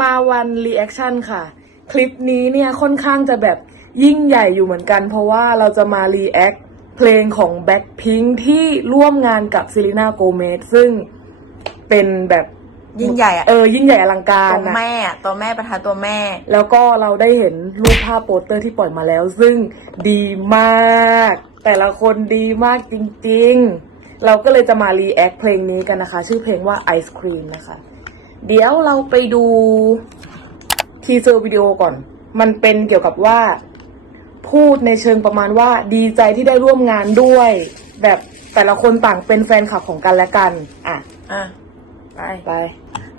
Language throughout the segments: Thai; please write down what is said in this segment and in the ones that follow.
มาวันรีแอคชั่นค่ะ คลิปนี้เนี่ยค่อนข้างจะแบบยิ่งใหญ่อยู่เหมือนกัน เพราะว่าเราจะมารีแอคเพลงของ Blackpink ที่ร่วมงานกับซิลิน่าโกเมสซึ่งเป็นแบบยิ่งใหญ่อะเออ ยิ่งใหญ่อลังการตัวนะแม่อะตัวแม่ประธานตัวแม่ แล้วก็เราได้เห็นรูปภาพโปสเตอร์ที่ปล่อยมาแล้ว ซึ่งดีมาก แต่ละคนดีมากจริง ๆ เราก็เลยจะมารีแอคเพลงนี้กันนะคะ ชื่อเพลงว่า Ice Cream นะคะ เดี๋ยวเราไปดูทีเซอร์วิดีโอก่อน มันเป็นเกี่ยวกับว่า พูดในเชิงประมาณว่าดีใจที่ได้ร่วมงานด้วย แบบแต่ละคนต่างเป็นแฟนคลับของกันและกัน อะ อะ ไป ไป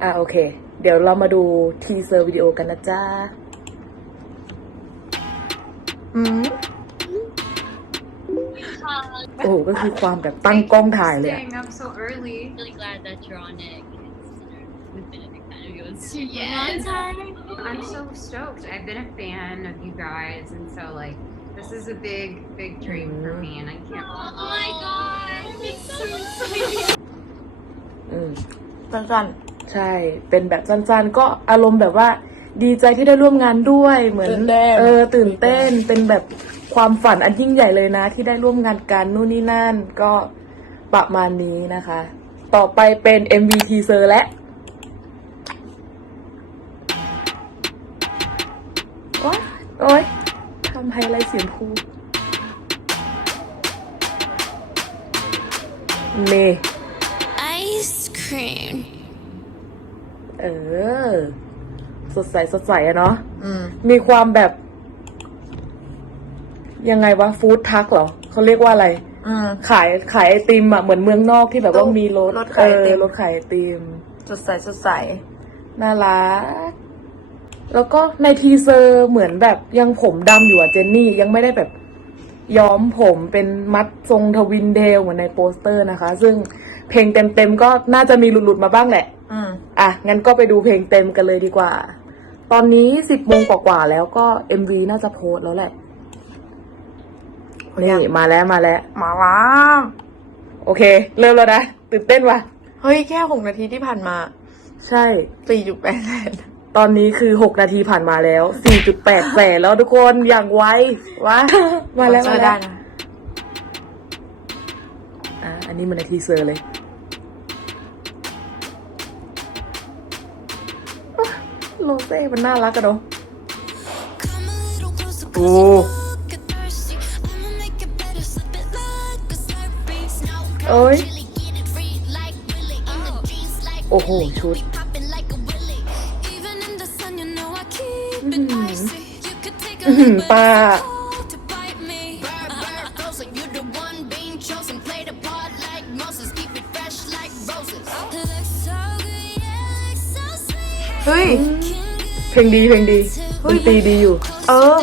อะ โอเค เดี๋ยวเรามาดูทีเซอร์วิดีโอกันนะจ๊ะอืมโอ้โหก็คือความแบบตั้งกล้องถ่ายเลยอะ Staying up so early. really glad that you're on it. Yes. time. I'm so stoked. I've been a fan of you guys, and so like this is a big, big dream for me, and I can't. Oh my god, it's so exciting. อืมสั้นใช่ เป็นแบบสั้นๆ ก็อารมณ์แบบว่า ดีใจที่ได้ร่วมงานด้วย เหมือนตื่นเต้น เออตื่นเต้น เป็นแบบความฝันอันยิ่งใหญ่เลยนะ ที่ได้ร่วมงานกันนู่นนี่นั่น ก็ประมาณนี้นะคะ ต่อไปเป็น MV teaser และว้ ทำไฮไลท์เสียงพูนี่ Ice cream. เออ สดใสสดใสอะเนาะๆอืมมีความแบบ ยังไงวะฟู้ดทักเหรอเขาเรียกว่าอะไรอืมขายขายไอติมอะเหมือนเมืองนอกที่แบบว่าตู้มีรถรถขายไอติมเรถขายไอติมสดใสสดใสน่ารัก แล้วก็ในทีเซอร์เหมือนแบบยังผมดำอยู่อะเจนนี่ยังไม่ได้แบบย้อมผมเป็นมัดทรงทวินเดลเหมือนในโปสเตอร์นะคะ ซึ่งเพลงเต็มๆก็น่าจะมีหลุดๆมาบ้างแหละ อืมอะ งั้นก็ไปดูเพลงเต็มกันเลยดีกว่า ตอนนี้สิบโมงกว่าๆแล้วก็ MV น่าจะโพสต์แล้วแหละ นี่มาแล้วมาแล้ว มาล้าโอเค เริ่มแล้วนะ ตื่นเต้นว่ะ เฮ้ยแค่หกนาทีที่ผ่านมา ใช่สี่จุดแปดแสน ตอนนี้คือหกนาทีผ่านมาแล้วสี่จุดแปดแสนแล้วทุกคนอย่างไววะมาแล้วเจมาอแล้ได้วนะอะอันนี้มันในทีเซอร์เลยอะโลเซ่มันน่ารักอะเนาะโอ้เอ้ยโอ้โห ชุด ปลาเฮ้ย เพลงดีเพลงดีดนตรีดีอยู่ เออ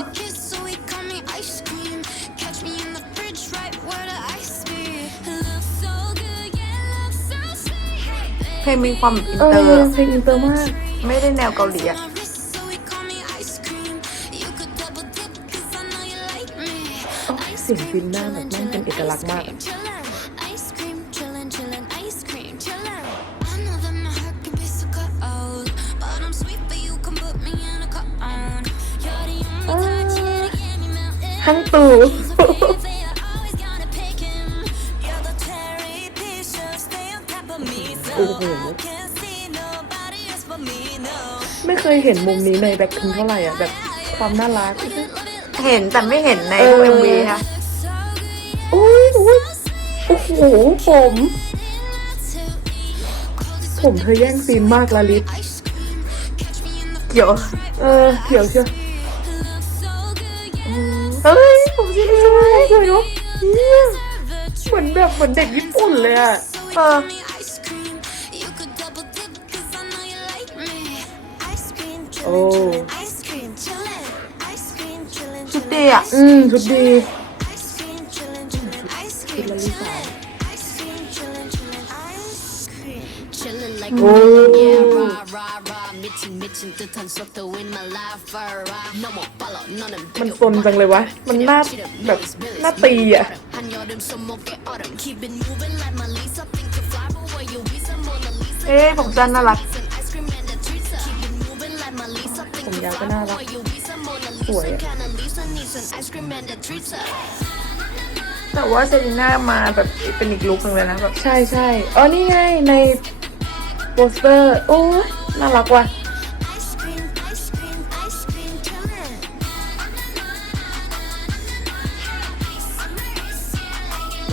เพลงมีความอินเอเตออร์ เพลงอินเตอร์มาก ไม่ได้แนวเกาหลีอะ สียงฟินหน้าแบบแม่งเป็นเอกลักษณ์มากอะ Ice cream, chillin', chillin', ice cream, chillin'. I know that my heart can be so cold, but I'm sweet for you, come put me in a cone. You're the only touch that get me melting. ทั้งตู่ Baby, I always gotta pick him. You're the cherry pieces, stay on top of me, so โอ้โห I can't see nobody else but me, no. ไม่เคยเห็นมุมนี้ในแบ็คพิงเท่าไหร่อะแบบความน่ารัก เห็นแต่ไม่เห็นในเออเอ็มวีนะ อุ้ยอุ้ยโอ้โหผม ผมเธอแย่งซีนมากละลิศเกี่ยวเออเขียวเชียวเฮ้ยผมชื่นชอบสวยเนาะเนี่ยเหมือนแบบเหมือนเด็กญี่ปุ่นเลยอะเออโอ้ชุดดีอะ อืม ชุดดี มันซนจังเลยวะ มันน่าแบบน่าตีอะ เอ๊ผมจันน่ารัก ผมยาวก็น่ารัก สวย แต่ว่าเซรีน่ามาแบบเป็นอีกลุคหนึ่งเลยนะแบบ ใช่ใช่อ๋อนี่ไงใน โปสเตอร์โอ้ยน่ารักว่ะ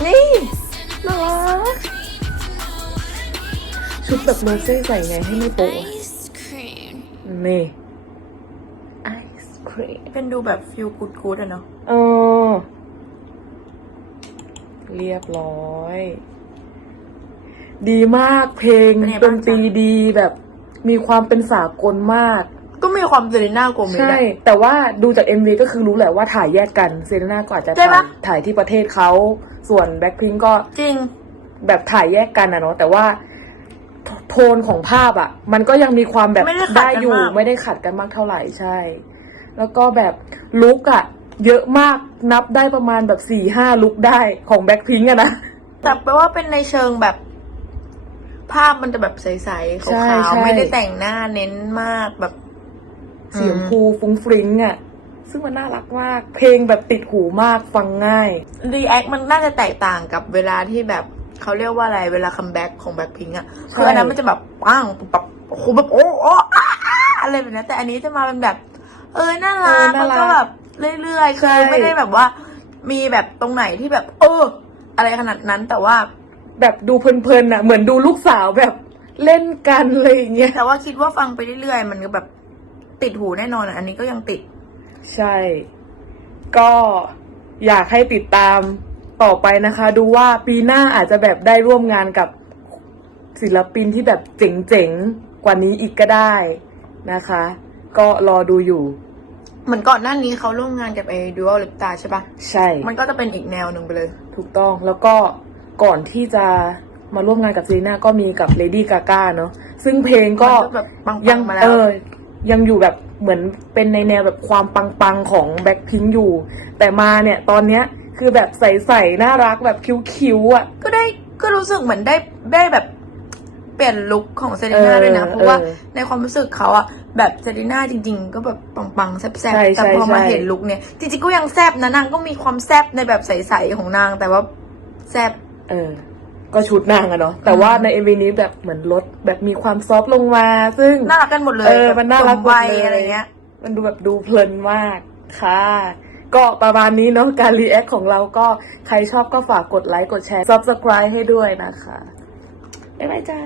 นี่น่ารักชุดแบบโรเซ่ใส่ไงให้ไม่โป๊ะ Ice cream. นี่ไอศครีมเป็นดูแบบฟิลกูดกูดอะเนาะเออ เรียบร้อย ดีมากเพลงเป็นไงดบ้างนตรีจ๊ะดีแบบมีความเป็นสากลมาก ก็มีความเซรีน่าโกเมสใช่ อะ แต่ว่าดูจาก MV ก็คือรู้แหละว่าถ่ายแยกกันเซเลน่าก็อาจจะใช่ถ่ายปะ ถ่ายที่ประเทศเขาส่วนแบ็คพิงก็จริง แบบถ่ายแยกกันอะเนาะแต่ว่าโทโทนของภาพอะมันก็ยังมีความแบบไม่ได้ขัดกันอยู่มาก ไม่ได้ขัดกันมากเท่าไหร่ใช่ แล้วก็แบบลุกอะเยอะมากนับได้ประมาณแบบสี่ห้าลุกได้ของแบ็คพิงอะนะ แต่แปลว่าเป็นในเชิงแบบ ภาพมันจะแบบใสๆใช่ขาวใช่ ๆไม่ได้แต่งหน้าเน้นมากแบบ เสียงครูฟุ้งฟริ้งอะซึ่งมันน่ารักมาก เพลงแบบติดหูมากฟังง่าย รีแอคมันน่าจะแตกต่างกับเวลาที่แบบเขาเรียกว่าอะไรเวลาคัมแบ็กของแบ็คพิงอะคืออันนั้นมันจะแบบปังแบบโอ้โหแบบโอ้โอ้อ้าอ้าอะไรแบบนี้แต่อันนี้จะมาเป็นแบบ เออน่ารักเออน่ารักแล้วก็แบบเรื่อยๆใช่ คือไม่ได้แบบว่า มีแบบตรงไหนที่แบบ เออ อะไรขนาดนั้นแต่ว่า แบบดูเพลินๆอะเหมือนดูลูกสาวแบบเล่นกันเลยอย่างเงี้ยแต่ว่าคิดว่าฟังไปเรื่อยๆ มันก็แบบติดหูแน่นอนอะอันนี้ก็ยังติด ใช่ ก็อยากให้ติดตามต่อไปนะคะ ดูว่าปีหน้าอาจจะแบบได้ร่วมงานกับศิลปินที่แบบเจ๋งๆ กว่านี้อีกก็ได้นะคะ ก็รอดูอยู่ เหมือนก่อนหน้านี้เขาร่วมงานกับไอ้ดูอัลลิปตาใช่ปะใช่ มันก็จะเป็นอีกแนวหนึ่งไปเลย ถูกต้องแล้วก็ ก่อนที่จะมาร่วมงานกับซีน่าก็มีกับเลดี้กาก้าเนาะซึ่งเพลงก็มันก็แบบปังๆยังมาแล้ว เออยังอยู่แบบเหมือนเป็นในแนวแบบความปังๆของแบ็คพิงอยู่ แต่มาเนี่ยตอนเนี้ยคือแบบใสๆน่ารักแบบคิ้วๆอะ ก็ได้ก็รู้สึกเหมือนได้ได้แบบเปลี่ยนลุคของเซรีน่าเออด้วยนะ เพราะว่าเออในความรู้สึกเขาอะแบบเซรีน่าจริง ๆ ก็แบบปังๆแซ่บใช่ๆแต่พอใช่มาใช่ เห็นลุคเนี่ยจริงๆก็ยังแซบนะนางก็มีความแซบในแบบใสๆของนางแต่ว่าแซบ เออ ก็ชุดนางอะเนาะแต่ว่าในเอวีนี้แบบเหมือนลดแบบมีความซอฟต์ลงมา ซึ่งน่ารักกันหมดเลยเออแบบมันน่ารักสวัยหมดเลยอะไรเงี้ย มันดูแบบดูเพลินมากค่ะ ก็ประมาณนี้เนาะการรีแอคของเราก็ใครชอบก็ฝากกดไลค์กดแชร์ subscribe ให้ด้วยนะคะบ๊ายบายจ้า